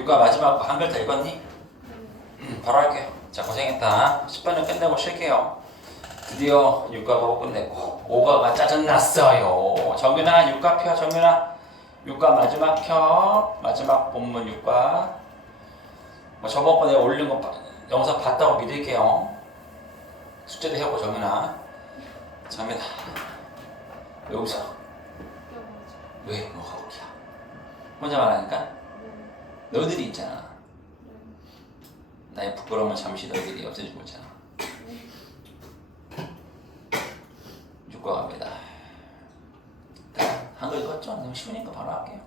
육과 마지막 거 한글 다 읽었니? 음, 바로 할게요. 자, 고생했다. 10번은 끝내고 쉴게요. 드디어 육과고 끝냈고, 오가가 짜증났어요. 정윤아, 육과 펴, 정윤아. 육과 마지막 켜. 마지막 본문 육과. 뭐 저번번에 올린 거 봐- 영상 봤다고 믿을게요. 숙제도 해오고 정윤아. 정윤아. 왜 웃어? 왜? 뭐가 웃겨? 혼자 말하니까? 너희들이 있잖아. 나의 부끄러움을 잠시 너희들이 없애주고 있잖아. 육과 갑니다. 한글 읽었죠? 너무 쉬우니까 바로 할게요.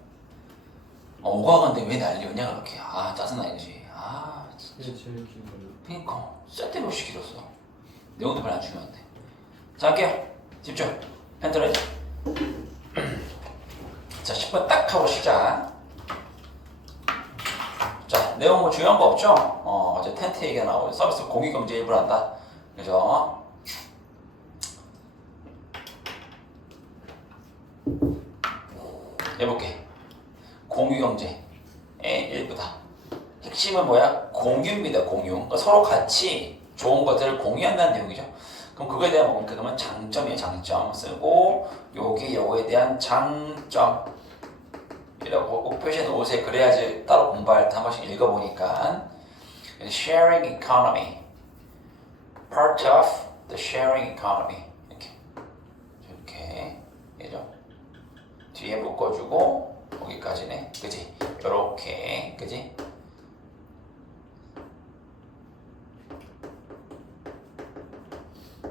어, 오가건데 왜 난리였냐 그렇게. 아 짜증나 이거지. 아 이게 제일 긴 거예요. 그니까 쓸데없이 길었어. 내용도 별로 안 중요한데. 자 할게요. 집중. 펜트레이. 자 10번 딱 하고 시작. 자 내용 뭐 중요한 거 없죠? 어 어제 텐트 얘기가 나오고 서비스 공유 경제 일부를 한다. 그죠? 해볼게. 공유 경제의 일부다. 핵심은 뭐야? 공유입니다. 공유. 그러니까 서로 같이 좋은 것들을 공유한다는 내용이죠. 그럼 그거에 대한 뭡니까? 그러면 장점이에요. 장점 쓰고 요게 요거에 대한 장점 이라고 꼭 표시해 놓으세요. 그래야지 따로 공부할 때 한 번씩 읽어보니까 sharing economy part of the sharing economy 이렇게 이렇게 얘죠. 뒤에 묶어주고 거기까지네. 그지? 요렇게 그지?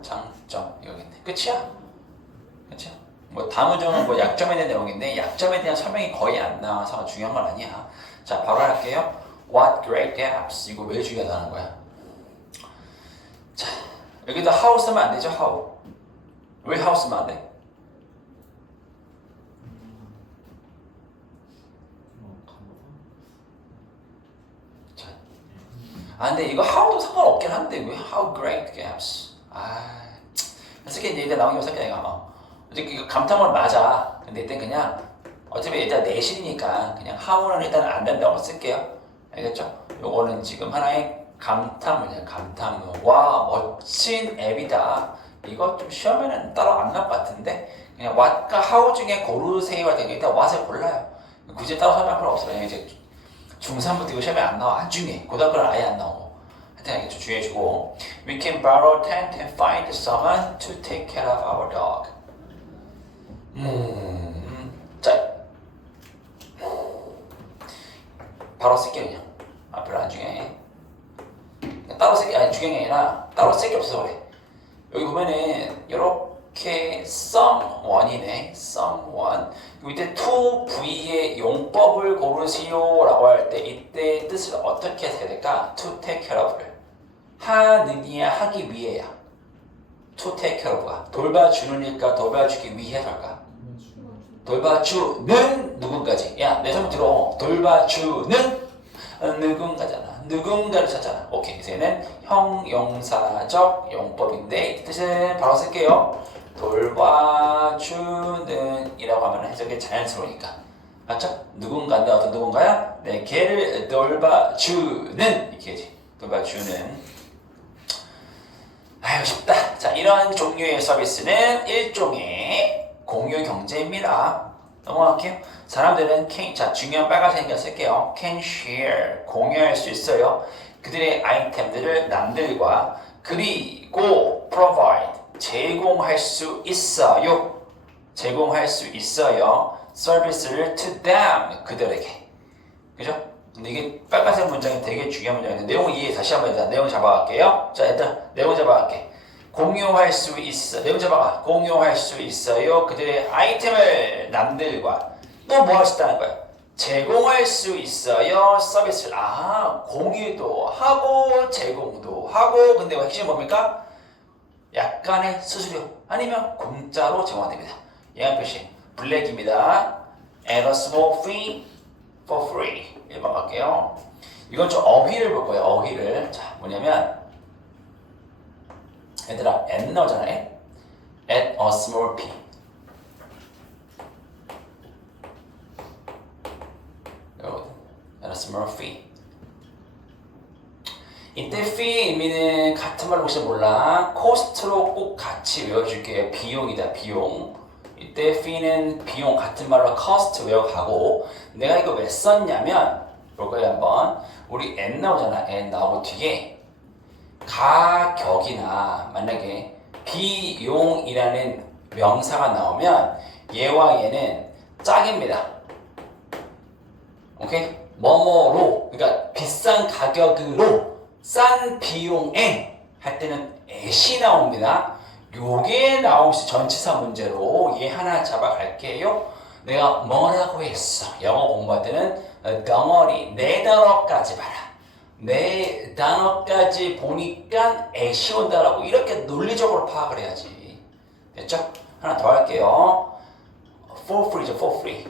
장점 여기 있네. 끝이야? 뭐 다문정은 뭐 약점에 대한 내용인데 약점에 대한 설명이 거의 안 나와서 중요한 건 아니야. 자 바로 할게요. What great gaps 이거 왜 중요하다는 거야? 자 여기다 how 쓰면 안 되죠? how 왜 how 쓰면 안 돼? 자, 아 근데 이거 how도 상관없긴 한데 왜 how great gaps? 아, 어떻게 얘기가 나온 게 내가 어. 어차 피 이거 감탄문 맞아. 근데 일단 그냥 어차피 일단 내신이니까 그냥 how는 일단 안 된다고 쓸게요. 알겠죠? 요거는 지금 하나의 감탄문이야. 감탄문. 와 멋진 앱이다. 이거 좀 시험에는 따로 안 나올 것 같은데 그냥 what과 how 중에 고르세요가 되게 일단 what을 골라요. 굳이 따로 설명 필요 없어. 그냥 이제 중3부터 이거 시험에 안 나와. 안 중요해. 고등학교는 아예 안 나오고. 하여튼 중요해주고. We can borrow tent and find someone to take care of our dog. 음, 자. 바로 쓸게 그냥. 아 별로 안 중요해. 따로 쓸게 아니 중요한 게 아니라 따로 쓸게 없어서 그래. 여기 보면은 이렇게 someone이네. someone. 밑에 to v의 용법을 고르시오라고 할 때 이때 뜻을 어떻게 해석해야 될까? to take care of를 하느니야 하기 위해야. to take care of가 돌봐주는 일까 돌봐주기 위해서일까? 돌봐주는 누군가지. 야, 내손 들어. 돌봐주는 누군가잖아. 누군가를 찾잖아. 오케이. 그래서 얘는 형용사적 용법인데 이 뜻은 바로 쓸게요. 돌봐주는 이라고 하면 해석이 자연스러우니까. 맞죠? 누군가인데 어떤 누군가야? 내 걔를 돌봐주는 이렇게 해야지. 돌봐주는. 아유 쉽다. 자 이런 종류의 서비스는 일종의 공유 경제입니다. 넘어갈게요. 사람들은 can, 자 중요한 빨간색을 쓸게요. can share 공유할 수 있어요. 그들의 아이템들을 남들과 그리고 provide 제공할 수 있어요. 제공할 수 있어요. 서비스를 to them 그들에게. 그죠? 근데 이게 빨간색 문장이 되게 중요한 문장인데 내용을 이해 다시 한번 일단 내용 잡아갈게요. 자 일단 내용 잡아갈게. 공유할 수 있어. 내용 잡아가. 공유할 수 있어요. 그들의 아이템을 남들과 또 뭐 할 수 있다는 거야. 제공할 수 있어요. 서비스를 아 공유도 하고 제공도 하고 근데 핵심이 뭡니까? 약간의 수수료 아니면 공짜로 제공됩니다. 양한 표시 블랙입니다. And a small fee for free. 1번 갈게요. 이건 좀 어휘를 볼 거예요. 어휘를. 자, 뭐냐면 얘들아, at 나오잖아. at. at a small fee. 이거거든. a small fee. 이때 fee 의미는 같은 말로 혹시 몰라. cost로 꼭 같이 외워줄게요. 비용이다, 비용. 이때 fee는 비용 같은 말로 cost 외워가고 내가 이거 왜 썼냐면 볼까요 한번 우리 n 나오잖아 n 나오고 뒤에 가격이나 만약에 비용이라는 명사가 나오면 얘와 얘는 짝입니다. 오케이? 뭐뭐로 그러니까 비싼 가격으로 싼 비용에 할 때는 애시 나옵니다. 요게 나오시 전치사 문제로 얘 하나 잡아갈게요. 내가 뭐라고 했어? 영어 공부할 때는 어, 덩어리 네 단어까지 봐라. 네 단어까지 보니까 애시 온다라고 이렇게 논리적으로 파악을 해야지. 됐죠? 하나 더 할게요. for free죠, for free.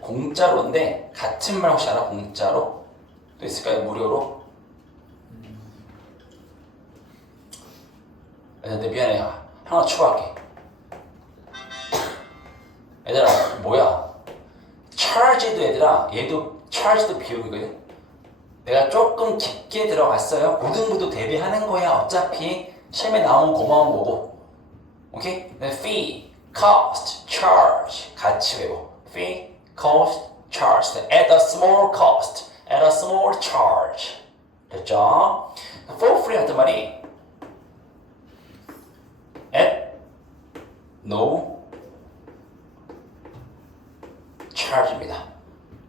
공짜로인데 같은 말 혹시 알아? 공짜로? 또 있을까요? 무료로? 근데 미안해 하나 추가할게 얘들아 뭐야 charge도 얘들아 얘도 charge도 비용이거든 내가 조금 깊게 들어갔어요 고등부도 대비하는 거야 어차피 시험에 나오면 고마운 거고 오케이? 네, fee, cost, charge 같이 외워 fee, cost, charge at a small cost, at a small charge 됐죠? for free 한단 말이 at no charge입니다.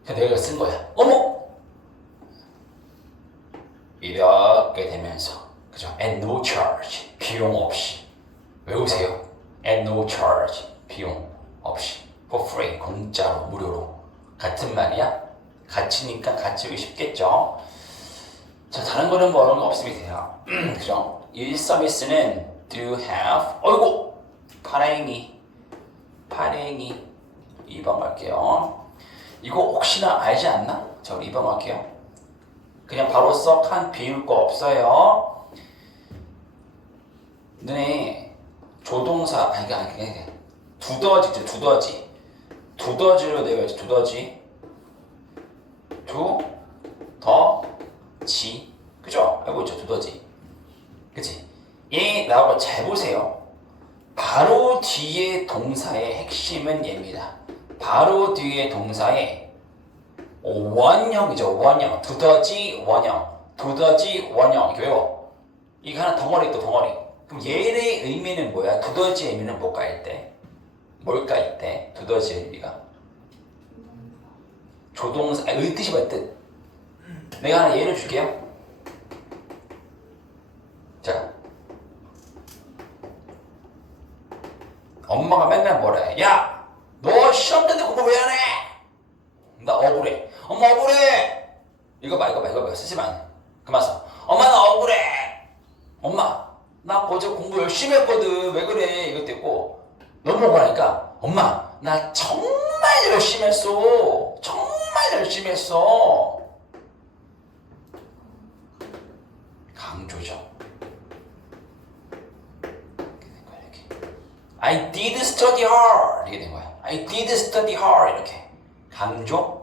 내가 쓴 거야. 어머! 이렇게 되면서 그죠? at no charge 비용 없이 외우세요. at no charge 비용 없이 for free 공짜로 무료로 같은 말이야? 같이니까 같이 외우기 쉽겠죠? 자 다른 거는 뭐 어려운 거 없으면 돼요. 그죠? 이 서비스는 do have 어이구 파랭이 파랭이 2번 갈게요. 이거 혹시나 알지 않나? 저 2번 갈게요. 그냥 바로 썩 한 비울 거 없어요. 눈에 조동사 아니 아니 아니. 두더지죠 두더지 두더지로 내가 두더지 두더지 그죠? 알고 있죠 두더지 그치? 얘 나오고 잘 보세요. 바로 뒤에 동사의 핵심은 얘입니다. 바로 뒤에 동사의 원형이죠. 원형. 두더지 원형. 두더지 원형. 외워. 이거 하나 덩어리 또 덩어리. 그럼 얘의 의미는 뭐야? 두더지의 의미는 뭘까 이때? 뭘까 이때? 두더지의 의미가? 조동사. 아, 의 뜻이 뭐야 뜻? 내가 하나 예를 줄게요. 자, 엄마가 맨날 해? 야, 너 시험 때인데 공부 왜 안 해? 나 억울해. 엄마 억울해. 이거 봐, 이거 마. 그만 써. 엄마 나 억울해. 엄마, 나 어제 공부 열심히 했거든. 왜 그래? 이것도 있고. 너무 억울하니까 엄마, 나 정말 열심히 했어. 정말 열심히 했어. 강조죠. I did study hard 이렇게 된 거야. I did study hard 이렇게 강조.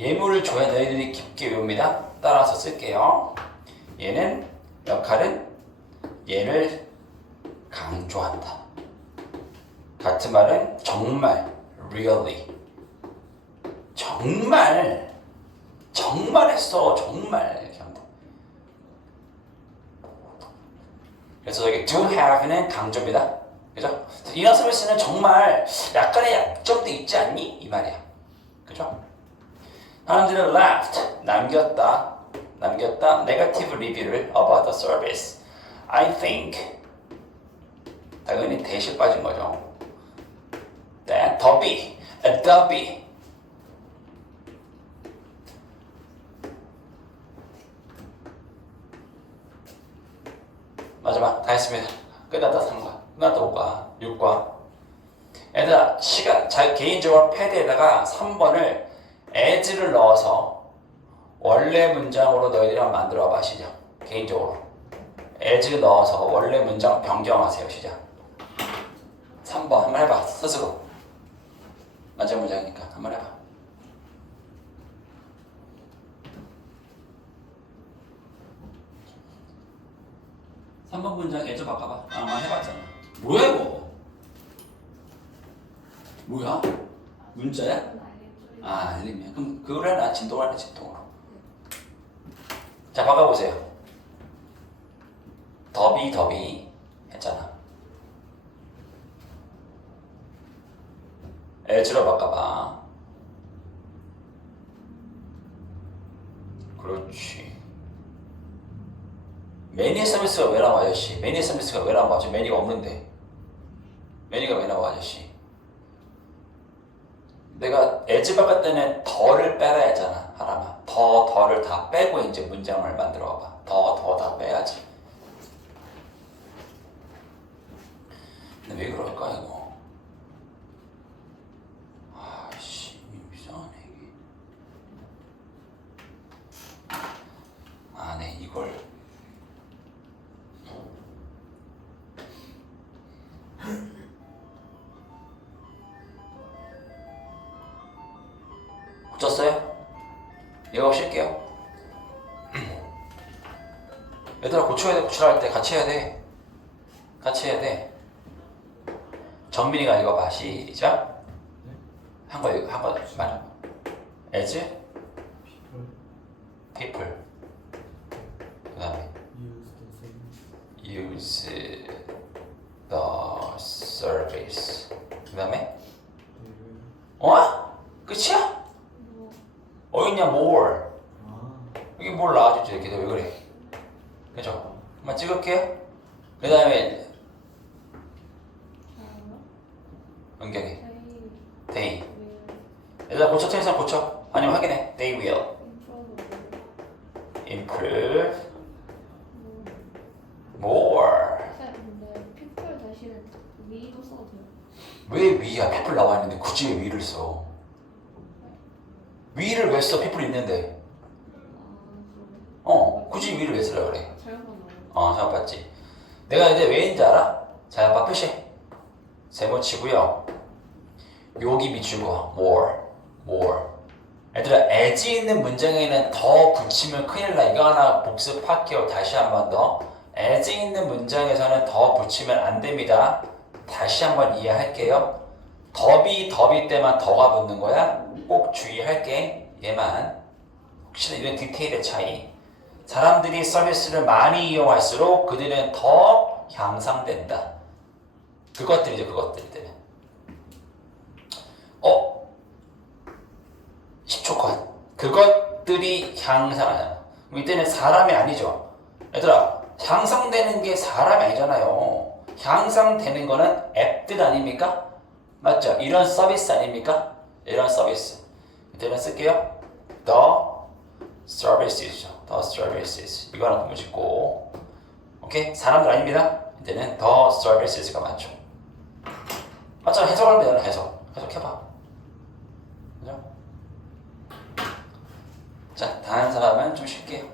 예물을 줘야 너희들이 깊게 외웁니다. 따라서 쓸게요. 얘는 역할은 얘를 강조한다. 같은 말은 정말, really. 정말, 정말 했어, 정말 이렇게 돼. 그래서 여기 do have는 강조입니다. 그죠? 이런 서비스는 정말 약간의 약점도 있지 않니? 이 말이야. 그죠? 사람들은 left, 남겼다. 남겼다. negative review를 about the service. I think. 당연히 대시 빠진 거죠. That 더비, 더비. 마지막 다 했습니다. 끝났다 3과 끝났다 5과 6과 얘들아 시간 자 개인적으로 패드에다가 3번을 as를 넣어서 원래 문장으로 너희들이 한번 만들어 봐 시작 개인적으로 as 넣어서 원래 문장 변경하세요 시작 3번 한번 해봐 스스로 맞아 문장이니까 한번 해봐. 3번 문장 애저 바꿔봐. 아마 해봤잖아. 뭐야 이거? 뭐야? 문자야? 아, 알림이야. 그럼 그걸 해라. 진동을 하라, 진동으로. 자, 바꿔보세요. 더비, 더비 했잖아. 에즈로 바꿔봐. 그렇지. 매니 서비스가 왜 나와, 아저씨? 매니 서비스가 왜 나와? 지금 매니가 없는데. 매니가 왜 나와, 아저씨? 바꿀 때는 더를 빼라 했잖아 하라마 더 더를 다 빼고 이제 문장을 만들어 봐봐. 더 더 다 빼야지. 근데 왜 그럴까 이거 고쳤어요? 이거 쉴게요. 얘들아 고쳐야 돼 고치라 할 때 같이 해야 돼. 같이 해야 돼. 정민이가 읽어봐 시작. 한거 한거 말. as people. 그다음에 use the service. 그다음에 어? 끝이야? 어딨냐 more. 아 여기 뭘 나와줬지 이렇게 왜 그래? 그죠? 한번 찍을게요. 그 다음에 은경이 they. 얘들아 고쳐 사람 고쳐. 아니면 확인해. They will improve more. 왜 위야? people 나와 있는데 굳이 왜 위를 써? 위를 왜 써? people 있는데. 어, 굳이 위를 왜 쓰라 그래? 어, 잘못 봤지. 내가 이제 왜인지 알아? 자, 봐 표시. 세모 치고요. 여기 밑줄 거. more, more. 얘들아, as 있는 문장에는 더 붙이면 큰일 나. 이거 하나 복습할게요. 다시 한 번 더. as 있는 문장에서는 더 붙이면 안 됩니다. 다시 한 번 이해할게요. 더비, 더비 때만 더가 붙는 거야. 꼭 주의할게. 얘만. 혹시나 이런 디테일의 차이. 사람들이 서비스를 많이 이용할수록 그들은 더 향상된다. 그것들이죠, 그것들이. 어? 10초 컷. 그것들이 향상하잖아. 이때는 사람이 아니죠. 얘들아, 향상되는 게 사람이 아니잖아요. 향상되는 거는 앱들 아닙니까? 맞죠? 이런 서비스 아닙니까? 이런 서비스. 이때는 쓸게요. The services죠. The services. 이거 하나 구문 짓고. 오케이? 사람들 아닙니다. 이때는 the services가 맞죠. 맞죠? 해석하면 되잖아, 해석. 해석해봐. 그죠? 자, 다른 사람은 좀 쉴게요.